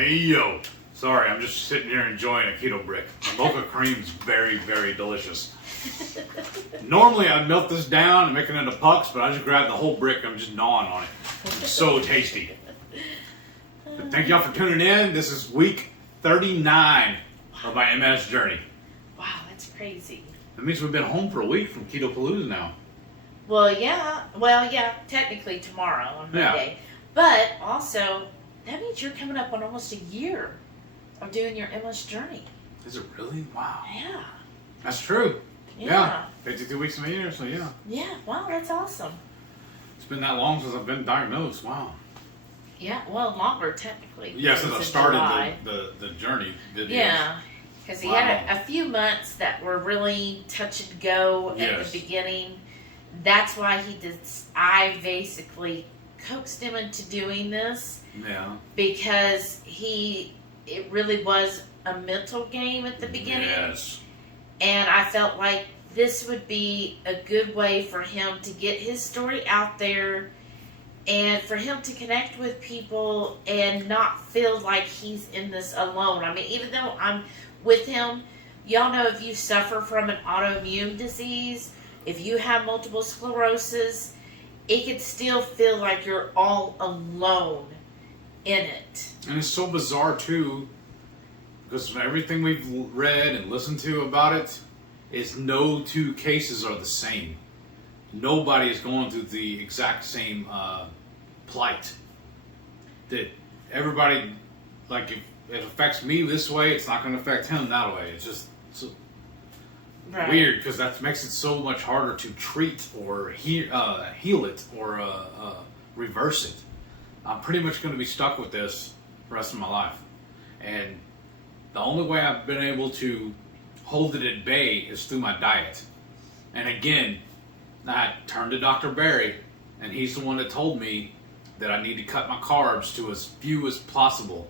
Hey yo. Sorry, I'm just sitting here enjoying a keto brick. The mocha cream's very, very delicious. Normally I'd melt this down and make it into pucks, but I just grabbed the whole brick. I'm just gnawing on it. It's so tasty. But thank y'all for tuning in. This is week 39 of my MS journey. Wow, that's crazy. That means we've been home for a week from Keto Palooza now. Well, yeah, technically tomorrow on Monday. But also, that means you're coming up on almost a year of doing your MS journey. Is it really? Wow. Yeah. That's true. Yeah. 52 weeks of a year, so yeah. Yeah, wow, that's awesome. It's been that long since I've been diagnosed. Wow. Yeah, well, longer technically. Yeah, since I started July. the journey videos. Yeah, because he had a few months that were really touch and go at the beginning. That's why I basically coaxed him into doing this. Yeah. Because it really was a mental game at the beginning. Yes. And I felt like this would be a good way for him to get his story out there and for him to connect with people and not feel like he's in this alone. I mean, even though I'm with him, y'all know if you suffer from an autoimmune disease, if you have multiple sclerosis, it can still feel like you're all alone in it. And it's so bizarre too, because from everything we've read and listened to about it, is no two cases are the same. Nobody is going through the exact same plight. That everybody, like, if it affects me this way, it's not going to affect him that way. It's just weird, because that makes it so much harder to treat or heal it or reverse it. I'm pretty much going to be stuck with this the rest of my life. And the only way I've been able to hold it at bay is through my diet. And again, I turned to Dr. Barry, and he's the one that told me that I need to cut my carbs to as few as possible.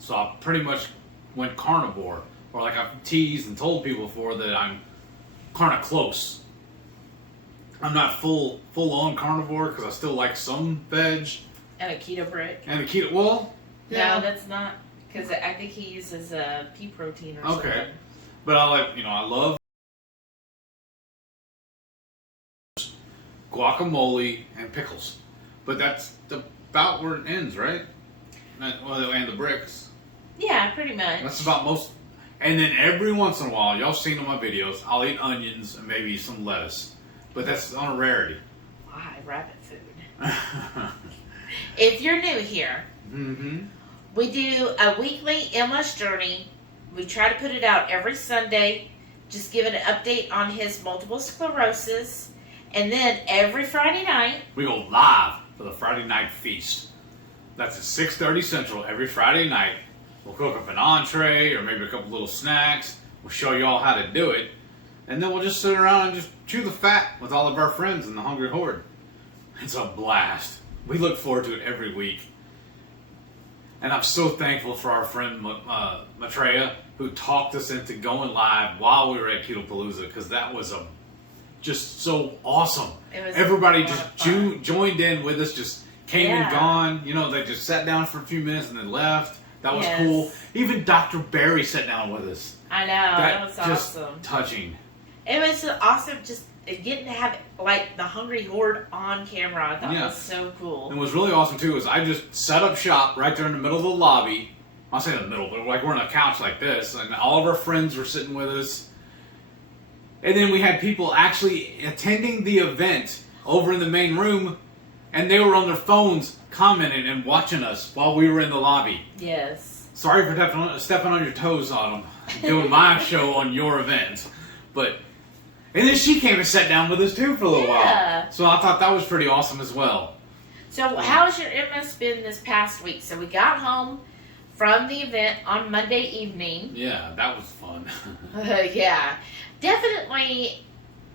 So I pretty much went carnivore, or like I've teased and told people before that I'm kind of close. I'm not full on carnivore because I still like some veg. And a keto brick. And a keto, well, yeah. No, that's not, because I think he uses pea protein or something. Okay. But I like, I love guacamole and pickles. But that's about where it ends, right? And the bricks. Yeah, pretty much. That's about most. And then every once in a while, y'all seen on my videos, I'll eat onions and maybe some lettuce. But that's on a rarity. Why? Rabbit food. If you're new here, we do a weekly MS journey. We try to put it out every Sunday, just give an update on his multiple sclerosis. And then every Friday night, we go live for the Friday night feast. That's at 6:30 Central every Friday night. We'll cook up an entree or maybe a couple little snacks. We'll show y'all how to do it. And then we'll just sit around and just chew the fat with all of our friends in the Hungry Horde. It's a blast. We look forward to it every week. And I'm so thankful for our friend Maitreya, who talked us into going live while we were at Keto Palooza, because that was just so awesome. Everybody just joined in with us, just came and gone. They just sat down for a few minutes and then left. That was cool. Even Dr. Barry sat down with us. I know. That was just awesome. Touching. It was awesome just getting to have like the Hungry Horde on camera. I thought it was so cool. And what's really awesome too is I just set up shop right there in the middle of the lobby. I'll say the middle, but like we're on a couch like this, and all of our friends were sitting with us. And then we had people actually attending the event over in the main room, and they were on their phones commenting and watching us while we were in the lobby. Yes. Sorry for stepping on your toes on them, doing my show on your event. And then she came and sat down with us too for a little while. So I thought that was pretty awesome as well. So how's your MS been this past week? So we got home from the event on Monday evening. Yeah, that was fun. Yeah. Definitely,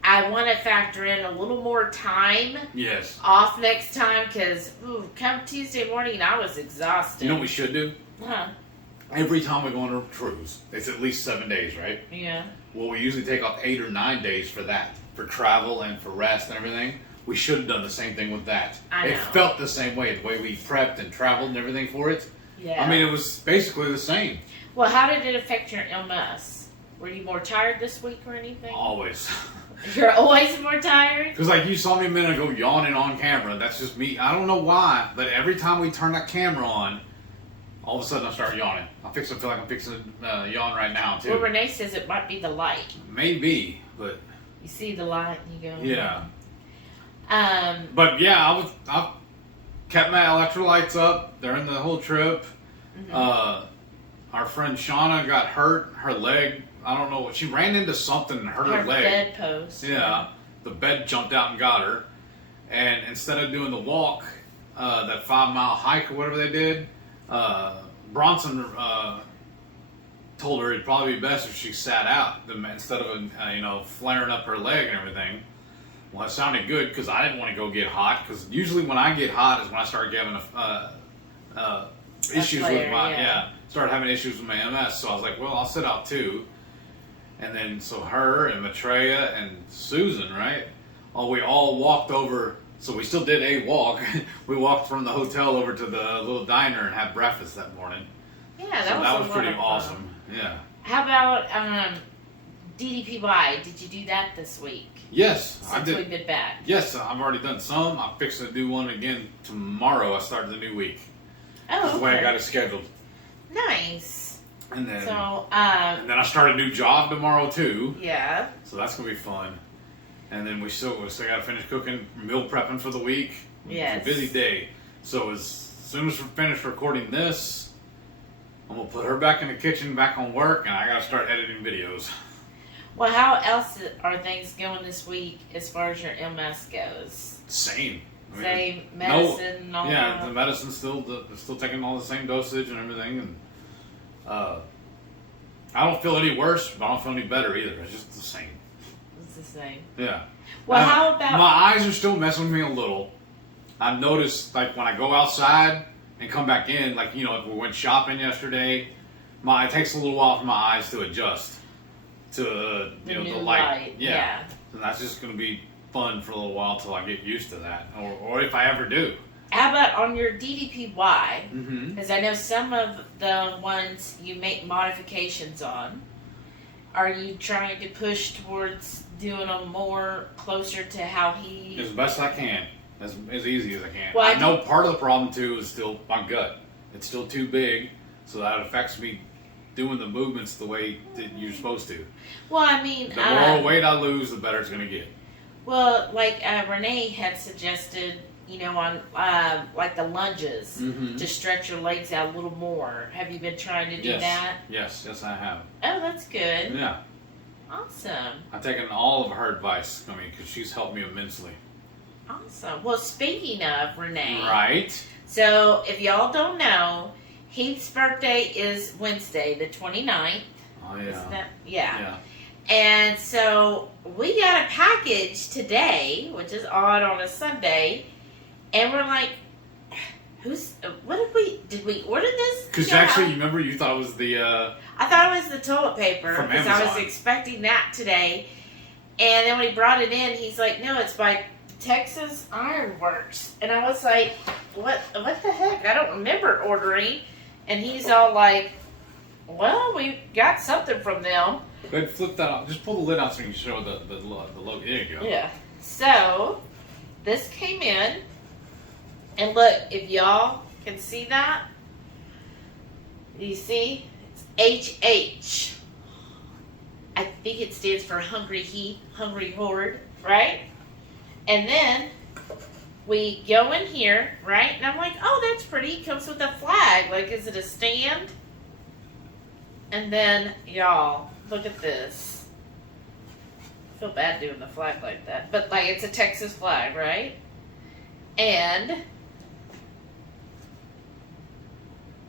I want to factor in a little more time off next time, because come Tuesday morning, I was exhausted. You know what we should do? Huh. Every time we go on a cruise, it's at least 7 days, right? Yeah. Well, we usually take off 8 or 9 days for that, for travel and for rest and everything. We should have done the same thing with that. I know. It felt the same way, the way we prepped and traveled and everything for it. Yeah. I mean, it was basically the same. Well, how did it affect your MS? Were you more tired this week or anything? Always. You're always more tired? Because like you saw me a minute ago yawning on camera. That's just me. I don't know why, but every time we turn that camera on, all of a sudden I start yawning. I feel like I'm fixing to yawn right now too. Well, Renee says it might be the light. Maybe, but You see the light and you go. yeah. But yeah, I kept my electrolytes up during the whole trip. Mm-hmm. Our friend Shauna got hurt. Her leg, I don't know what, she ran into something and hurt her leg. bedpost. Yeah, the bed jumped out and got her. And instead of doing the walk, that 5-mile hike or whatever they did, Bronson told her it'd probably be best if she sat out instead of flaring up her leg and everything. Well, it sounded good because I didn't want to go get hot, because usually when I get hot is when I start having issues with my start having issues with my MS. So I was like, well, I'll sit out too. And then so her and Maitreya and Susan, right? Oh, we all walked over. So we still did a walk. We walked from the hotel over to the little diner and had breakfast that morning. Yeah, that was pretty fun. awesome. Yeah. How about DDPY? Did you do that this week? Yes, I Since did. we've been back. Yes, I've already done some. I'm fixing to do one again tomorrow. I started the new week. Oh, That's the way I got it scheduled. Nice. And then, So, and then I start a new job tomorrow too. yeah. So that's gonna be fun. And then we still got to finish cooking, meal prepping for the week. Yes. It's a busy day. So as soon as we finish recording this, I'm gonna put her back in the kitchen, back on work, and I gotta start editing videos. Well, how else are things going this week as far as your MS goes? Same. Same medicine and all yeah, that? the medicine's still taking all the same dosage and everything, and I don't feel any worse, but I don't feel any better either. It's just the same. It's the same. Yeah. Well, how about... My eyes are still messing with me a little. I've noticed, like, when I go outside and come back in, like, if we went shopping yesterday, it takes a little while for my eyes to adjust to, the the new light. Yeah. And that's just going to be fun for a little while till I get used to that, or if I ever do. How about on your DDPY? Mm-hmm. Because I know some of the ones you make modifications on. Are you trying to push towards doing them more closer to how he... As best I can. As easy as I can. Well, I know part of the problem, too, is still my gut. It's still too big, so that affects me doing the movements the way that you're supposed to. Well, I mean... The more weight I lose, the better it's going to get. Well, like Renee had suggested, on like the lunges, to stretch your legs out a little more. Have you been trying to do that? Yes, I have. Oh, that's good. Yeah. Awesome. I've taken all of her advice, because she's helped me immensely. Awesome. Well, speaking of Renee. Right. So, if y'all don't know, Heath's birthday is Wednesday, the 29th. Oh, yeah. Isn't that? Yeah. And so, we got a package today, which is odd on a Sunday, and we're like, did we order this? Because actually, you remember, you thought it was the... I thought it was the toilet paper, from because I was expecting that today. And then when he brought it in, he's like, no, it's by Texas Ironworks. And I was like, what the heck? I don't remember ordering. And he's all like, well, we got something from them. Go ahead, flip that out. Just pull the lid out so you can show the logo. There you go. Yeah. So, this came in. And look, if y'all can see that, you see? It's HH. I think it stands for HungryHeath, Hungry Horde, right? And then we go in here, right? And I'm like, oh, that's pretty. It comes with a flag. Like, is it a stand? And then, y'all, look at this. I feel bad doing the flag like that. But, like, it's a Texas flag, right? And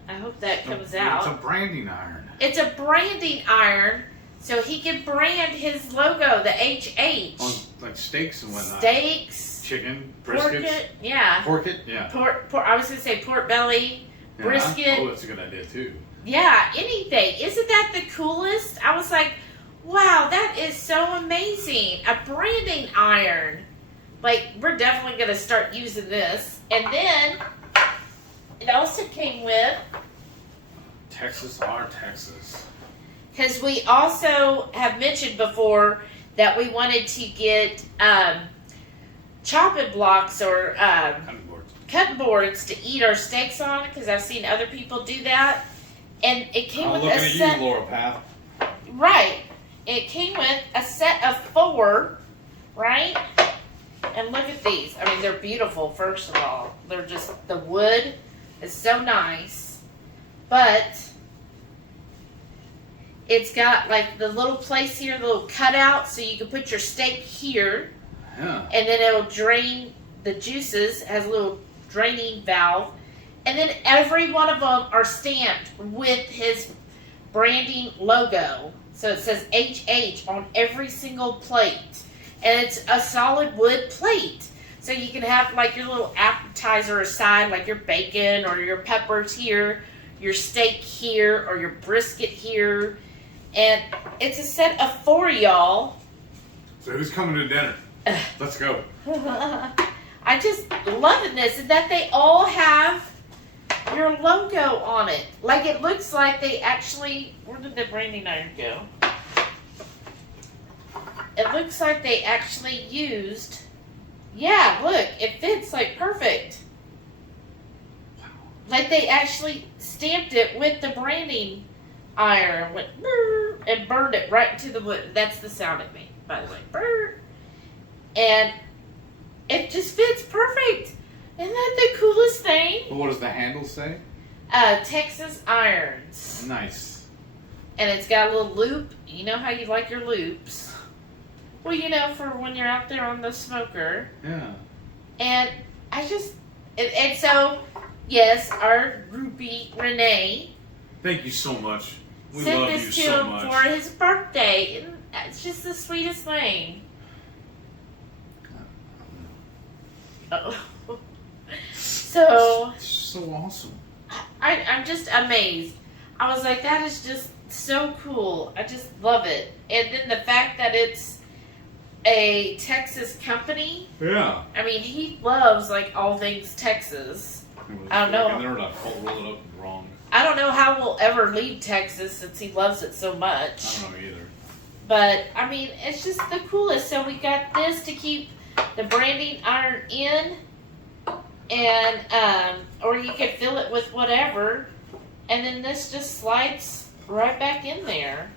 I hope that comes out. It's a branding iron. It's a branding iron, so he can brand his logo, the HH. On, like steaks and whatnot. Steaks. Chicken, briskets. Pork, yeah. Pork it, yeah. Pork, I was going to say pork belly, Yeah. brisket. Oh, that's a good idea, too. Yeah, anything. Isn't that the coolest? I was like, wow, that is so amazing. A branding iron. Like, we're definitely going to start using this. And then, it also came with Texas are Texas. Because we also have mentioned before that we wanted to get chopping blocks or cutting boards to eat our steaks on, because I've seen other people do that. And it came with a set. Looking at you, Laura Path. Right. It came with a set of 4, right? And look at these. I mean, they're beautiful, first of all. They're just, the wood is so nice. But it's got like the little place here, the little cutout, so you can put your steak here. Yeah. And then it'll drain the juices, has a little draining valve. And then every one of them are stamped with his branding logo. So it says HH on every single plate. And it's a solid wood plate. So you can have like your little appetizer aside, like your bacon or your peppers here, your steak here, or your brisket here. And it's a set of 4, y'all. So who's coming to dinner? Let's go. I just loving this, and that they all have your logo on it. Like, it looks like they actually, where did the branding iron go? It looks like they actually used, yeah, look, it fits like perfect. Like they actually stamped it with the branding iron, went brrr, and burned it right into the wood. That's the sound it made, by the way. Brrr. And it just fits perfect. Isn't that the coolest thing? Well, what does the handle say? Texas Irons. Nice. And it's got a little loop. You know how you like your loops. Well, you know, for when you're out there on the smoker. Yeah. And I just, and so, yes, our groupie, Renee. Thank you so much. We sent love you this to so him much. for his birthday. And it's just the sweetest thing. Oh. So. It's so awesome. I'm just amazed. I was like, that is just so cool. I just love it. And then the fact that it's a Texas company. Yeah. I mean, he loves like all things Texas. I don't know. And they're not roll it up wrong. I don't know how we'll ever leave Texas since he loves it so much. I don't know either. But I mean, it's just the coolest. So we got this to keep the branding iron in, and or you can fill it with whatever, and then this just slides right back in there.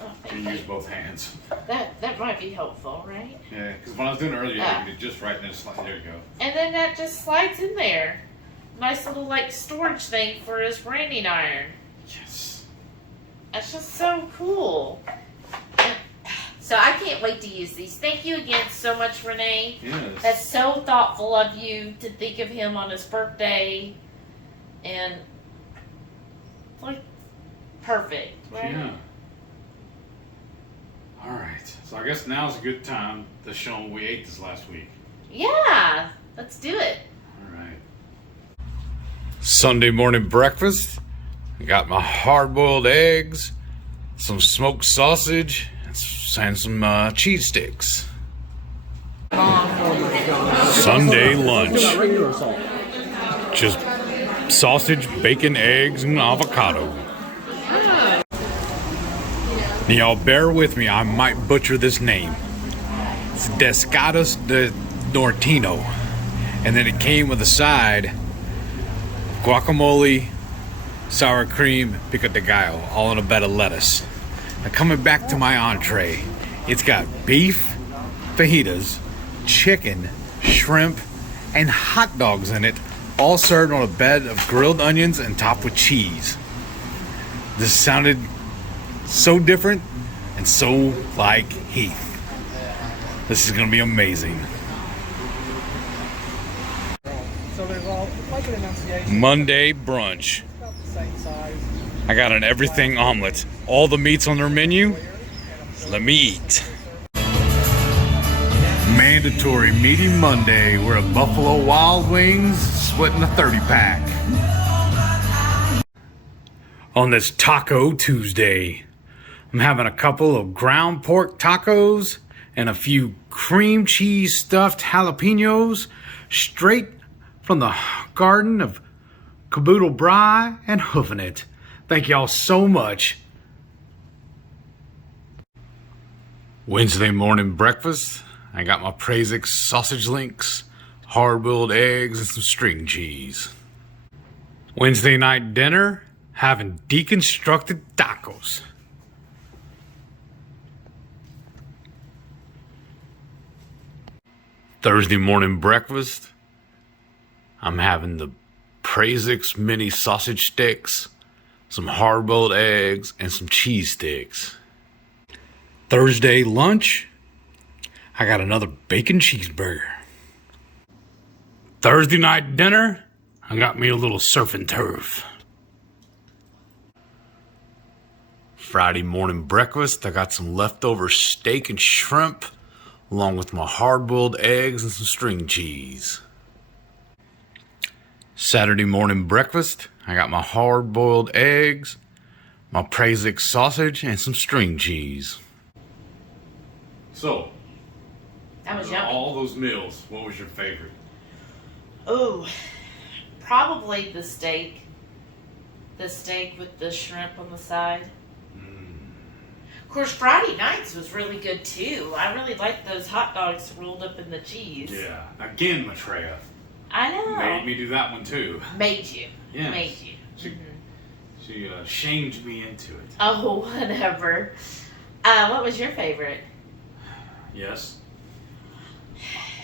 Oh, You use both hands. that might be helpful, right? Yeah, because when I was doing it earlier, I did just right and then slide. There you go. And then that just slides in there. Nice little like storage thing for his branding iron. Yes. That's just so cool. And, so I can't wait to use these. Thank you again so much, Renee. Yes. That's so thoughtful of you to think of him on his birthday. And like perfect, right? Yeah. All right. So I guess now's a good time to show them we ate this last week. Yeah, let's do it. All right. Sunday morning breakfast. I got my hard-boiled eggs, some smoked sausage, and some cheese sticks. Sunday lunch. Just sausage, bacon, eggs, and avocado. Now, y'all bear with me, I might butcher this name. It's Descadas de Nortino. And then it came with a side, guacamole, sour cream, pico de gallo, all in a bed of lettuce. Now coming back to my entree, it's got beef, fajitas, chicken, shrimp, and hot dogs in it, all served on a bed of grilled onions and topped with cheese. This sounded so different and so like Heath. This is gonna be amazing. Monday brunch. I got an everything omelet. All the meats on their menu. Let me eat. Mandatory Meaty Monday. We're at Buffalo Wild Wings, splitting a 30-pack. On this Taco Tuesday, I'm having a couple of ground pork tacos and a few cream cheese stuffed jalapenos straight from the garden of Caboodle Bry and hoofing it. Thank y'all so much. Wednesday morning breakfast. I got my Prazix sausage links, hard-boiled eggs, and some string cheese. Wednesday night dinner, having deconstructed tacos. Thursday morning breakfast, I'm having the Prazix mini sausage sticks, some hard-boiled eggs, and some cheese sticks. Thursday lunch, I got another bacon cheeseburger. Thursday night dinner, I got me a little surf and turf. Friday morning breakfast, I got some leftover steak and shrimp, along with my hard-boiled eggs and some string cheese. Saturday morning breakfast, I got my hard-boiled eggs, my Prazix sausage, and some string cheese. So, That was yummy. all those meals, what was your favorite? Oh, probably the steak. The steak with the shrimp on the side. Of course, Friday nights was really good too. I really liked those hot dogs rolled up in the cheese. Yeah, again, Maitreya. I know. Made me do that one too. Made you. Yeah. Made you. She shamed me into it. Oh, whatever. What was your favorite? Yes.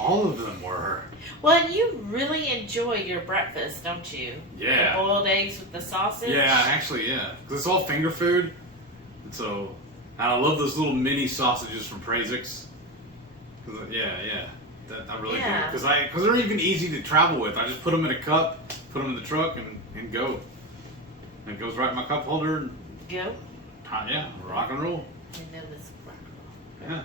All of them were. Well, you really enjoy your breakfast, don't you? Yeah. The boiled eggs with the sausage. Yeah, actually, yeah. Because it's all finger food. And so, and I love those little mini sausages from Prazix. Yeah. I really do. Because they're even easy to travel with. I just put them in a cup, put them in the truck, and go. And it goes right in my cup holder. And, Go. yeah, rock and roll. I know this. Yeah.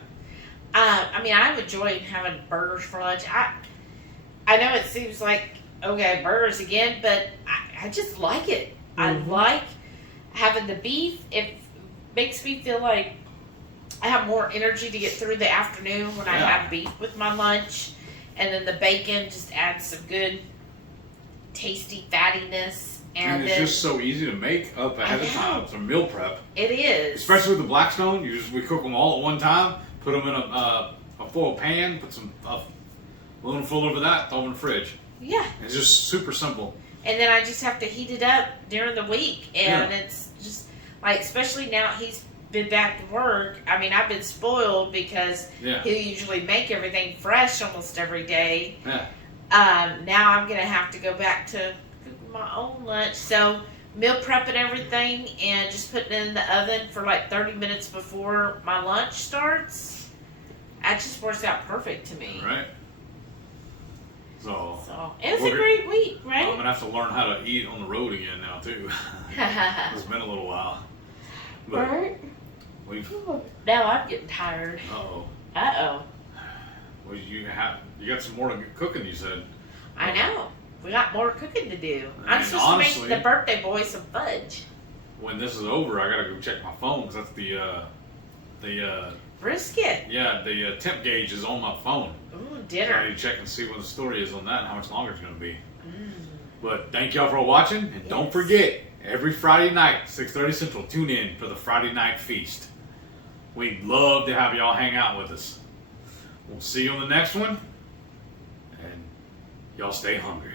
I mean, I'm enjoying having burgers for lunch. I know it seems like, okay, burgers again, but I just like it. I like having the beef. It makes me feel like I have more energy to get through the afternoon when I have beef with my lunch. And then the bacon just adds some good, tasty fattiness. And it's just so easy to make up ahead of time. It's a meal prep. It is. Especially with the Blackstone, we cook them all at one time. Put them in a foil pan. Put some aluminum foil over that. Throw them in the fridge. Yeah. It's just super simple. And then I just have to heat it up during the week, and it's just like, especially now he's been back to work. I mean, I've been spoiled because he'll usually make everything fresh almost every day. Yeah. Now I'm gonna have to go back to cooking my own lunch. So meal prepping everything and just putting it in the oven for like 30 minutes before my lunch starts. That just works out perfect to me. Right. So it was a great week, right? I'm gonna have to learn how to eat on the road again now too. It's been a little while. But right? Now I'm getting tired. Uh-oh. Well, you got some more cooking, you said. I know. We got more cooking to do. I'm supposed to make the birthday boy some fudge. When this is over, I gotta go check my phone because that's the brisket. Yeah, the temp gauge is on my phone. Ooh, dinner. So I need to check and see what the story is on that and how much longer it's gonna be. But thank y'all for watching, and don't forget, every Friday night, 6:30 Central, tune in for the Friday Night Feast. We'd love to have y'all hang out with us. We'll see you on the next one, and y'all stay hungry.